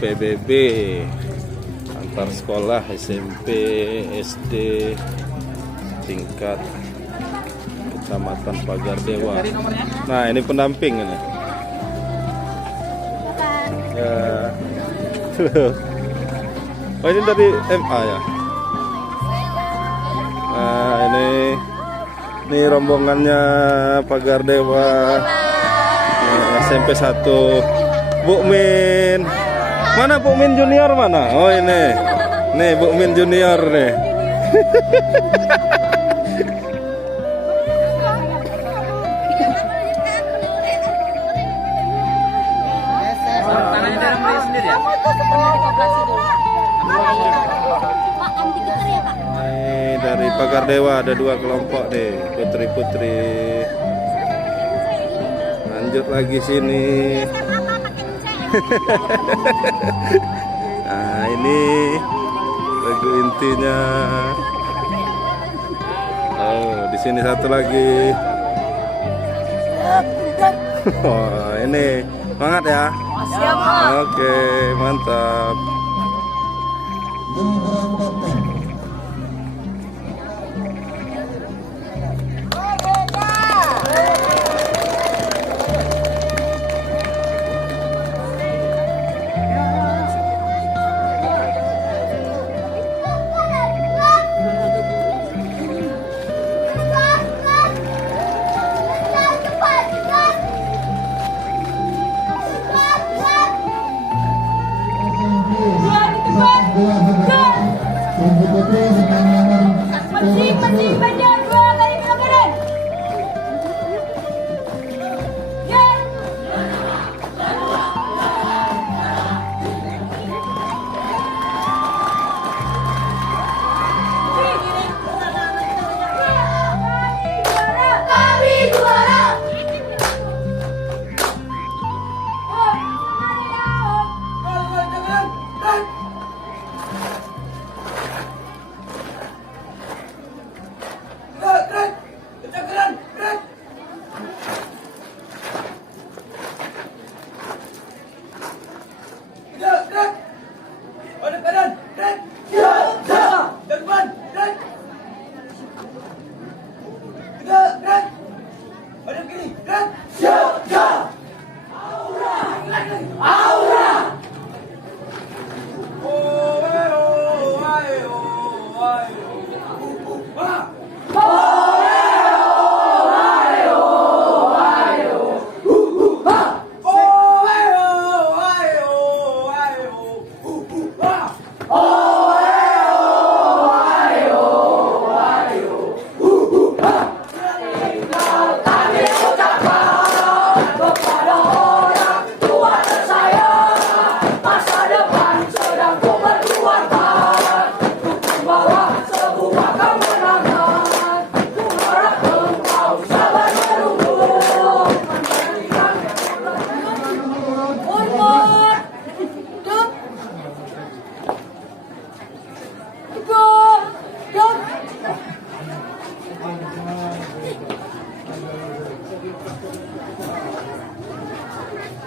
PBB antar sekolah SMP, SD tingkat Kecamatan Pagar Dewa. Nah, ini pendamping ini. Ya. Oh, ini dari MA ya. Nah, ini rombongannya Pagar Dewa. SMP 1. Bu Min. Mana Bu Min Junior mana? Oh, ini. Nih Bu Min Junior nih. Ini dari Pagar Dewa ada 2 kelompok deh, putri-putri. Lanjut lagi sini. Nah, ini lagu intinya. Oh, di sini satu lagi. Oh, ini semangat ya. Siap, Pak. Oke, mantap.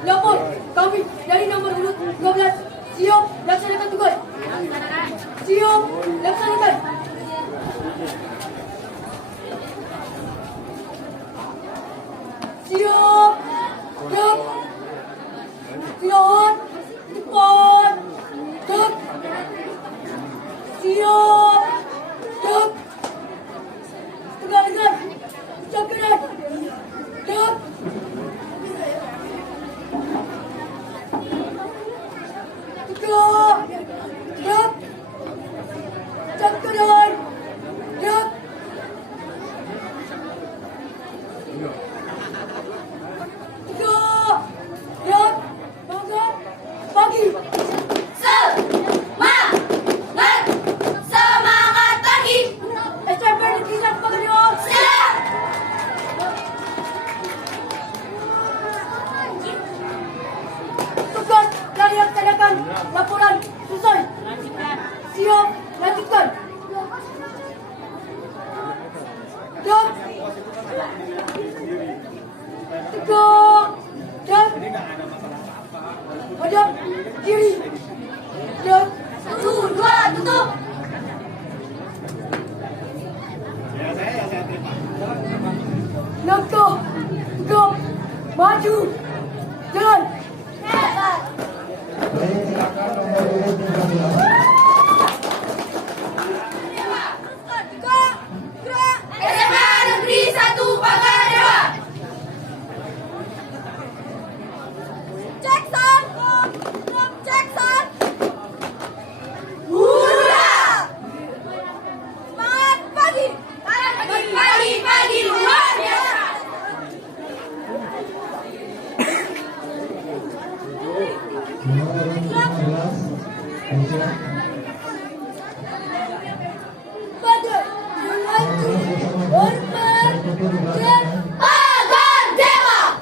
Lapor, kami dari nomor 12 siap laksanakan tugas. Siap laksanakan. Siap. Siap. Siap. Cepat. Siap. Siap. Siap. Tegak dengan. Ucap keras. Siap. Laporan selesai. Siap, lanjutkan. Siap. Tegak. Siap. Hadap kiri. pada melaju hormat dan pagar dewa.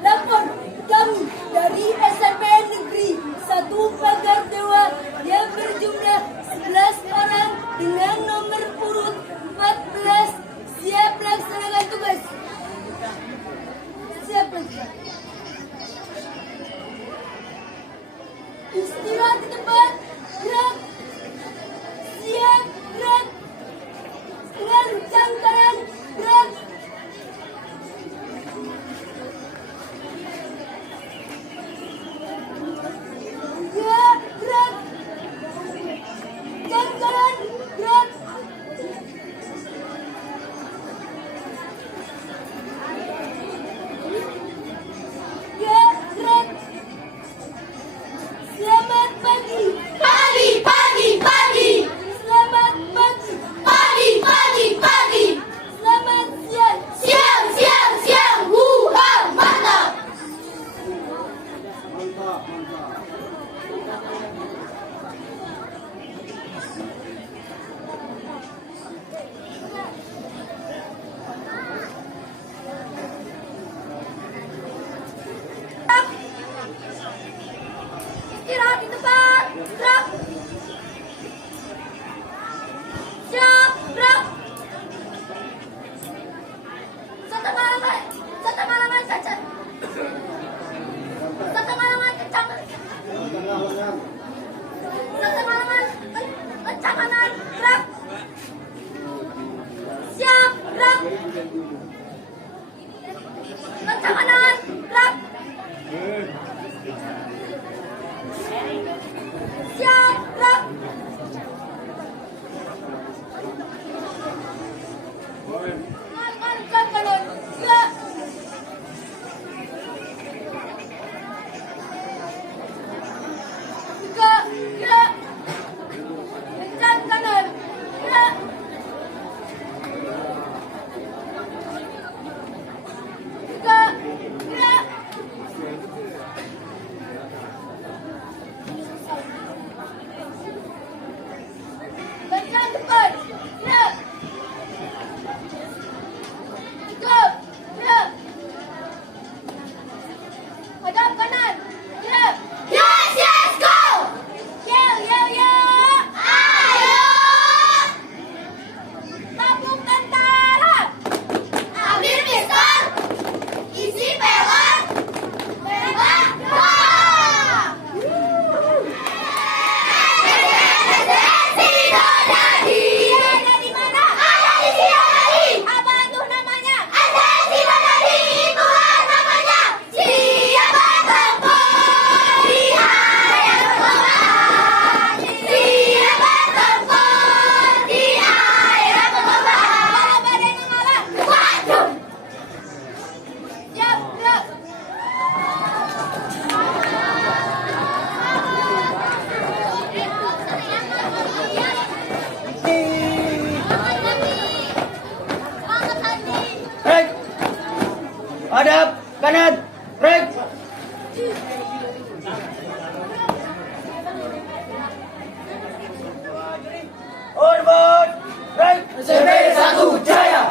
Lapor kami dari SMP Negeri 1 Pagar Dewa yang berjumlah 11 orang dengan nomor urut 14 siap melaksanakan tugas. Siap melaksanakan. Istirahat di tempat. Gerak. Siap. Gerak. Setengah luncang kanan. Gerak. Gerak. Gerak. Jam kanan. Gerak. Gerak. Gerak. Selamat pagi. Pagi, pagi, pagi. Selamat pagi. Pagi, pagi, pagi. Selamat siang. Siang, siang, siang. Mantap. Istirahat di tempat. Gerak. Siap. Gerak. Satu malangan. Satu malangan cacat. Satu malangan kencang. Satu malangan kencang kanan. Gerak. Siap. Gerak. Kencang kanan. Gerak. Siap, gerak. Kencang kanan. Gerak. Gerak. Gerak. Kencang kanan. Gerak. Gerak. Gerak. Kencang cepat. Gerak. Cukup. Gerak. Hadap kanan. Gerak. Yes, yes, go. Yo, yo, yo. Ayo. Tabung tentara. Ambil pistol. Isi pelon. Tembak. Ada di mana? Ada di Sidodadi. Apa tuh namanya? Ada di Sidodadi. Itulah namanya. Siapa tempur di area perubahan? Siapa tempur di area perubahan? Kalau badai mengalah, waduh. Siap, gerak. Semangat hati. Break. Hadap kanan. Break. Hormat. Break. SMP 1 Jaya.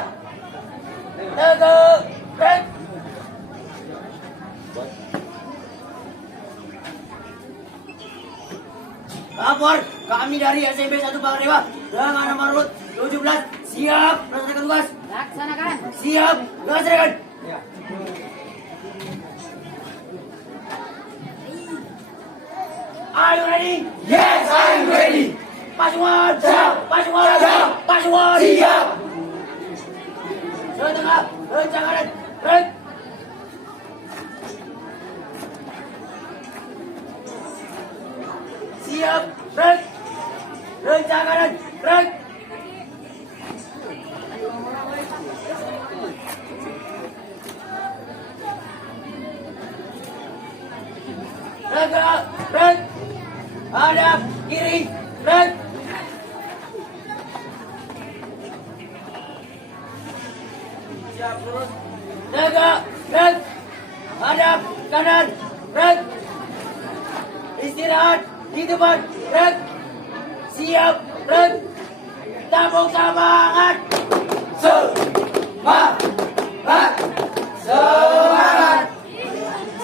Tegak. Break. Lapor, kami dari SMP 1 Pagar Dewa dengan nomor urut 17 siap melaksanakan tugas. Laksanakan. Siap melaksanakan. Are you ready? Yes, I'm ready. Pasukan siap. Pasukan siap. Pasukan siap. Setengah rencang kanan. Break. Siap. Break. Rencang kanan. Break. Tegak. Break. Hadap kiri. Break. Tegak, gerak. Hadap kanan, gerak. Istirahat di tempat, gerak. Siap, gerak. Tabung semangat. Semangat. Semangat.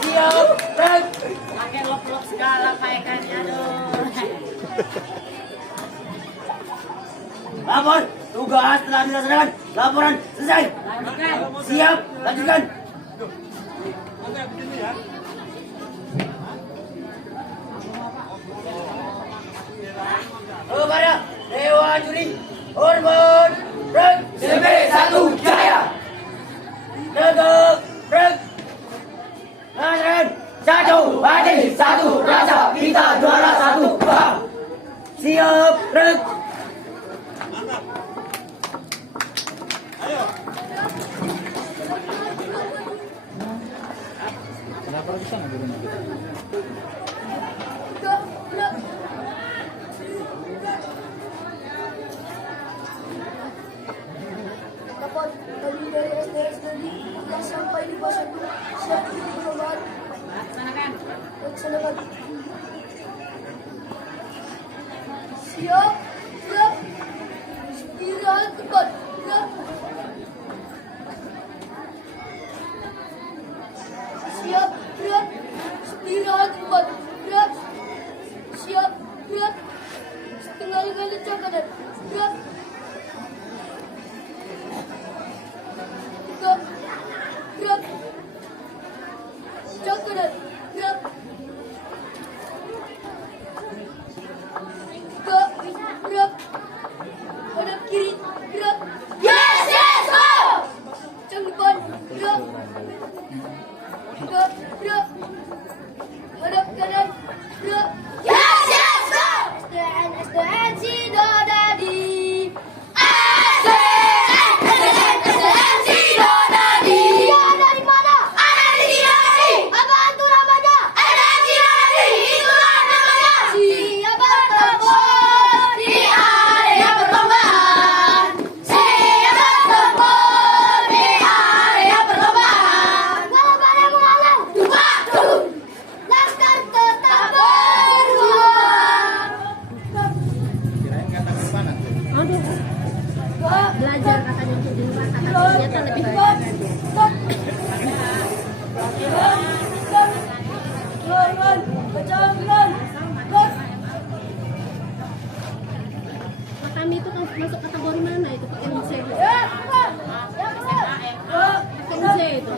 Siap, gerak. Pakai lop-lop segala paekannya aduh. Lapor, tugas telah dilaksanakan. Laporan selesai. Siap, lanjutkan. Kepada Dewan Juri, hormat, break, CP 1 Jaya. Tegak, break. Laksanakan. Satu hati, satu rasa, kita juara satu bang. Siap, break. Dapat kami dari SDS tadi yang sampai di fase 2 siap untuk percobaan. Laksanakan. Siap, gerak. Istirahat tepat, gerak. Siap, gerak. Istirahat tepat, gerak. Siap, gerak. Setengah kali kanan, gerak. Gerak, gerak. Cak kanan, gerak. Gerak, gerak. Hadap kiri, gerak. Yes, yes, go! Cak depan, gerak. Gerak, gerak. Hadap kanan, gerak. Yes, yes, go! SDN, si Dodadi. SDN, si Dodadi. Dia dari mana? Ada di Dodadi. Apa itu namanya? SDN si Dodadi. Itulah namanya. Siapa tempur di area perlombaan? Siapa tempur di area perlombaan? Walau pada mengalah, waktu laskar tetap berjuang. Belajar katanya untuk di luar kata ternyata lebih baik. Kami itu kan masuk kategori mana itu Pak MC itu? MC itu.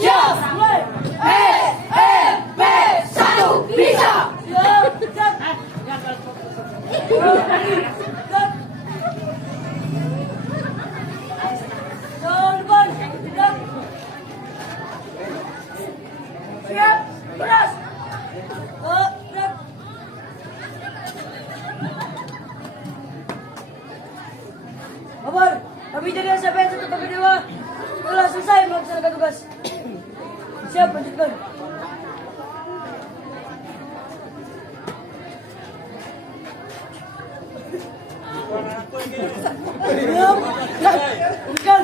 Siap, mulai. Satu, bisa. Siap, beras. Gerak. Kabar, kami dari SMP 1 Dewa telah selesai melaksanakan tugas. Siap, lanjutkan. Siap, lanjutkan.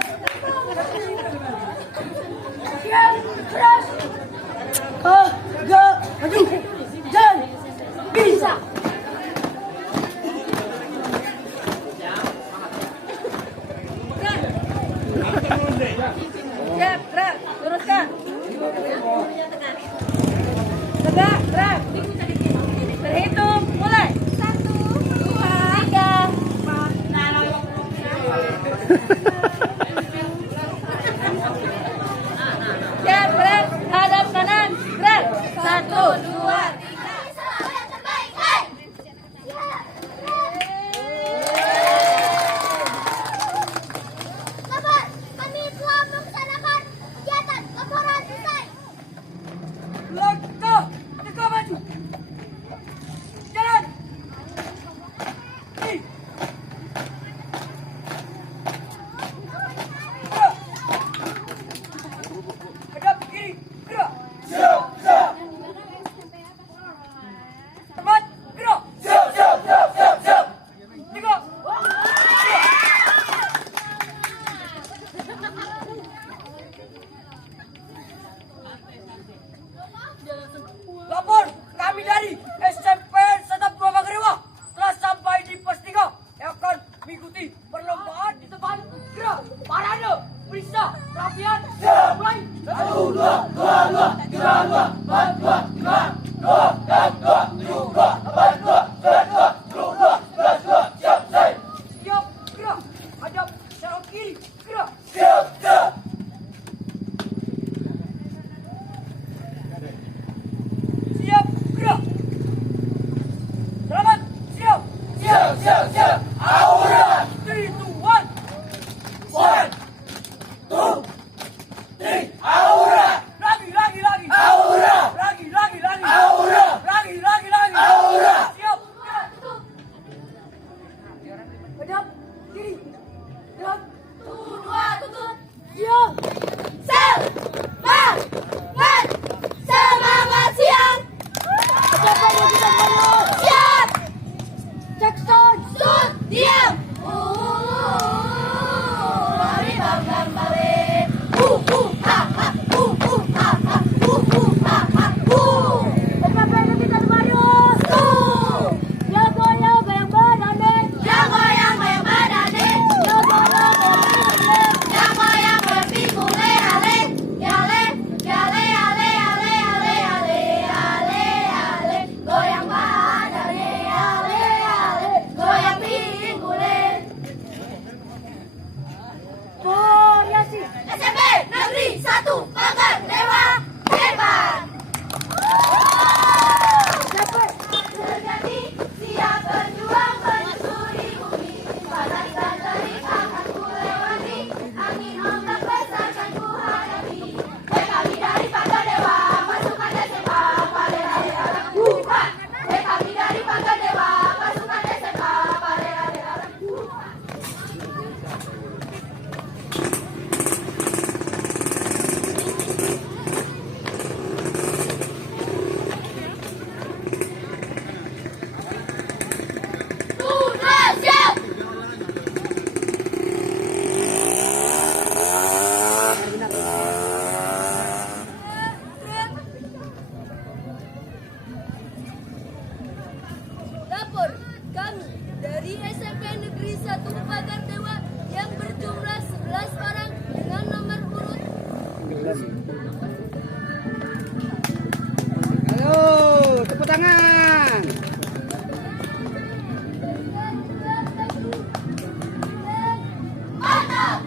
Siap, keras. Gak, maju. Jalan. Bisa. Siap, gerak, luruskan. Tegak, gerak. Terhitung, mulai. 1, 2, 3, 4. Siap, gerak. Hadap kanan, gerak. 1, 2, 3. Yang terbaik, hai. Kabar, kami telah melaksanakan kegiatan laporan selesai. Langkah, tegak maju. mulai. 1, 2, 2, 2, 3, 2, 4, 2, 5, 2, dan 2, 7, 2, 8, 2, 9, 2, 10, 2, 11, 2, siap, saya. Siap, gerak. Hadap, serong kiri, gerak. Siap, gerak. Siap, gerak. Selamat, siap. Siap, siap, siap. Aura. 3, 2, 1. 1, 2, 3. Aura. Lagi. Aura. Lagi. Aura. Lagi. Aura. Siap. Hadap, kiri. Gerak. 1, 2, tutup. Siap. Semangat. Semangat siap. Siapa yang bisa dulu? Siap. Jackson. Sud. Diam. Lari bang balik. Ha ha. Ha ha. Ha ha. Siapa yang bisa Mario? Yang goyang badan deh. Yang goyang badan deh. Yang goyang berpikul ale. Ale. Goyang badan deh. Ale. Goyang pikul. Variasi SMP Negeri 1 Pagar Dewa hebat. Dapat terjadi siap berjuang menyusuri bumi. Panas dan terik akan ku lewati, angin ombak besar akan ku hadapi. Kami dari Pagar Dewa, pasukan SMA Palera-Dera. Kami dari Pagar Dewa, pasukan SMA Palera-Dera. Sudah siap. Dapur kami dari SMP Negeri 1 Pagar Dewa yang berjumlah 11 orang dengan nomor urut. Halo, tepuk tangan. Mantap.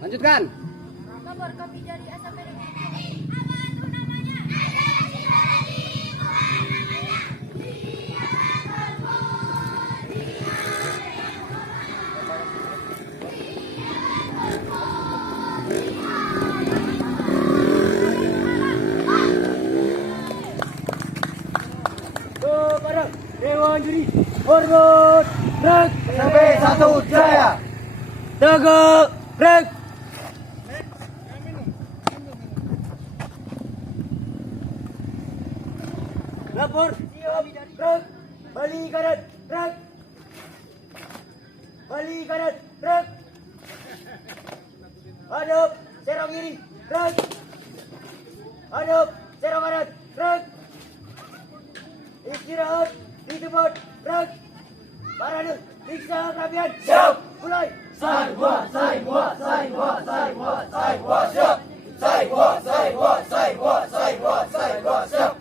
Lanjutkan. Nomor kami dari SMP Negeri. Kepada Dewan Juri hormat rek sampai 1 jaya. Tegak rek. Lapor siap rek. Bali kanan rek. Bali kanan rek. Hadap serong kiri rek. Hadap serong kanan rek. Istirahat di tempat rek. Parade periksa kerapian. Siap. Mulai. Sai buat. Siap. Sai buat. Siap.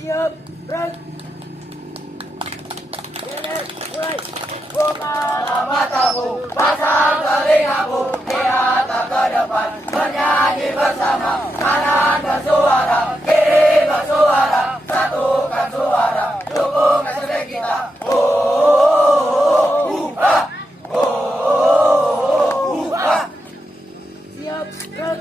Siap. Rek. Jalan. Mulai. Bukalah matamu, pasang telingamu, lihat ke depan, bernyanyi bersama, kanan bersuara, kiri bersuara, satukan suara, dukung SMP kita. Siap, rek.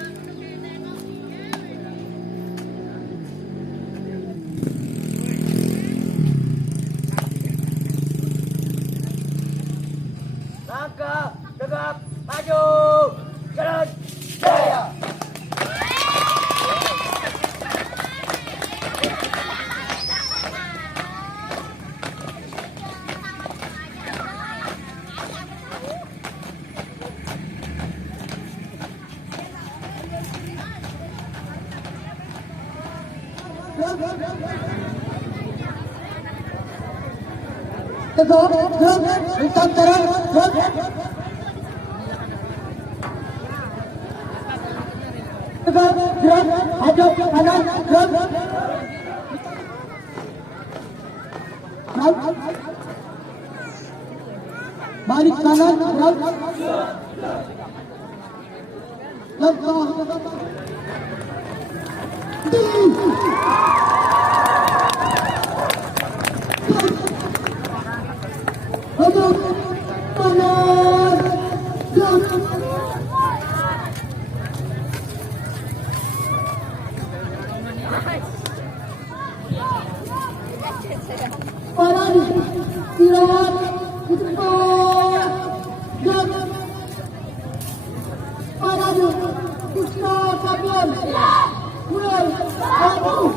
Langkah, tegap, maju, jalan, jaya. Tegak, gerak, hitam kanan, gerak. Tegak, gerak, hadap kanan, gerak. Balik kanan, gerak. Langkah. Hadap kanan, gerak. Paran, istirahat, di tempat, gerak. Paran, istirahat, kabian. Mulai, satu,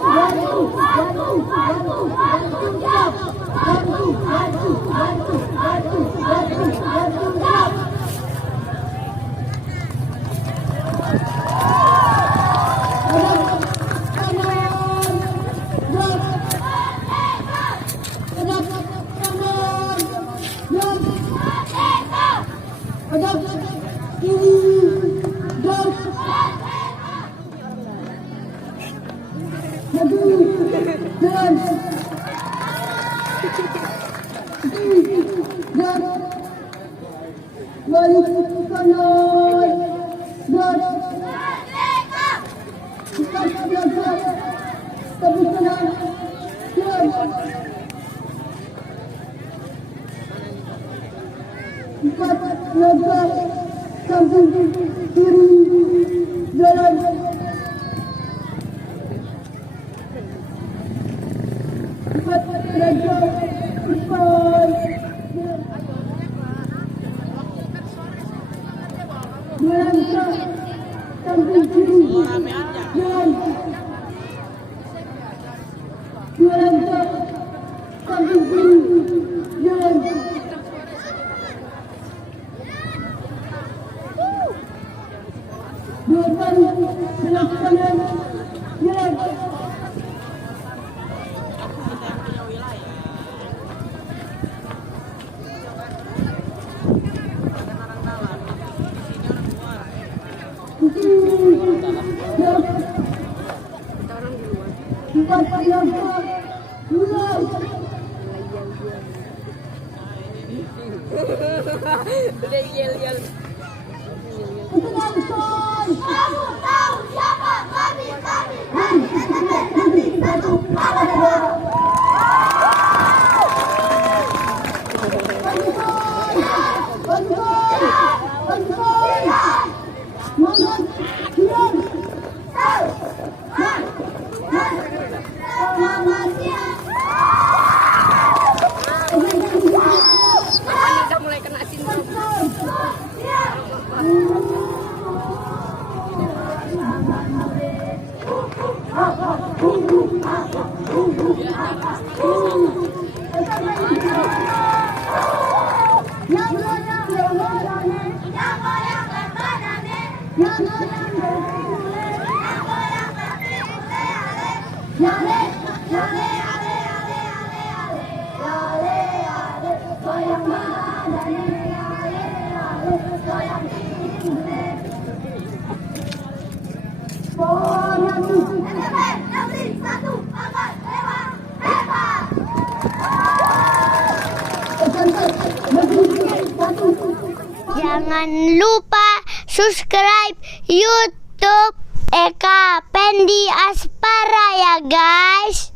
empat langkah samping kiri jalan. Empat langkah depan. Dua langkah samping kiri jalan. Dua langkah samping kiri jalan. Dua kali belok kanan, jalan. Empat langkah, mulai. Udah yel-yel. Kamu tahu siapa kami? Udah mulai kena sindrom. Jangan lupa subscribe YouTube Eka Pendi Aspara ya guys.